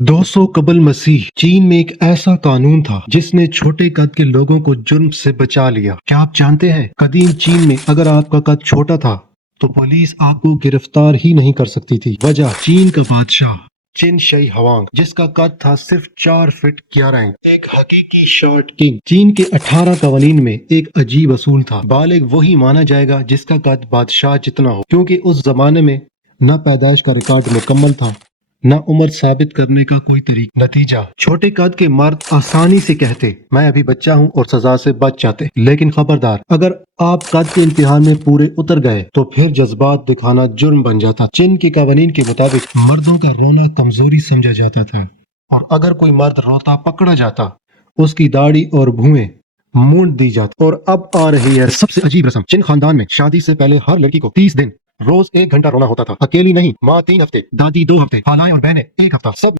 200 कबल मसीह चीन में एक ऐसा कानून था जिसने छोटे कद के लोगों को जुर्म से बचा लिया। क्या आप जानते हैं कदीम चीन में अगर आपका कद छोटा था तो पुलिस आपको गिरफ्तार ही नहीं कर सकती थी। वजह चीन का बादशाह चिन शई हवांग जिसका कद था सिर्फ 4 फीट 11 इंच, एक हकीकी शॉर्ट किंग। चीन के 18 कवानीन में एक अजीब असूल था, बालिग वही माना जाएगा जिसका कद बादशाह जितना हो, क्योंकि उस जमाने में न पैदाइश का रिकॉर्ड मुकम्मल था न उम्र साबित करने का कोई तरीका। नतीजा छोटे कद के मर्द आसानी से कहते मैं अभी बच्चा हूँ और सजा से बच जाते। लेकिन खबरदार, अगर आप कद के इम्तिहान में पूरे उतर गए तो फिर जज्बात दिखाना जुर्म बन जाता। चीन के कानून के मुताबिक मर्दों का रोना कमजोरी समझा जाता था और अगर कोई मर्द रोता पकड़ा जाता उसकी दाढ़ी और भुएं मूंड दी जाती। और अब आ रही है सबसे अजीब रस्म। चिन खानदान में शादी से पहले हर लड़की को 30 दिन रोज 1 घंटा रोना होता था। अकेली नहीं, माँ 3 हफ्ते, दादी 2 हफ्ते, खालाएं और बहनें 1 हफ्ता, सब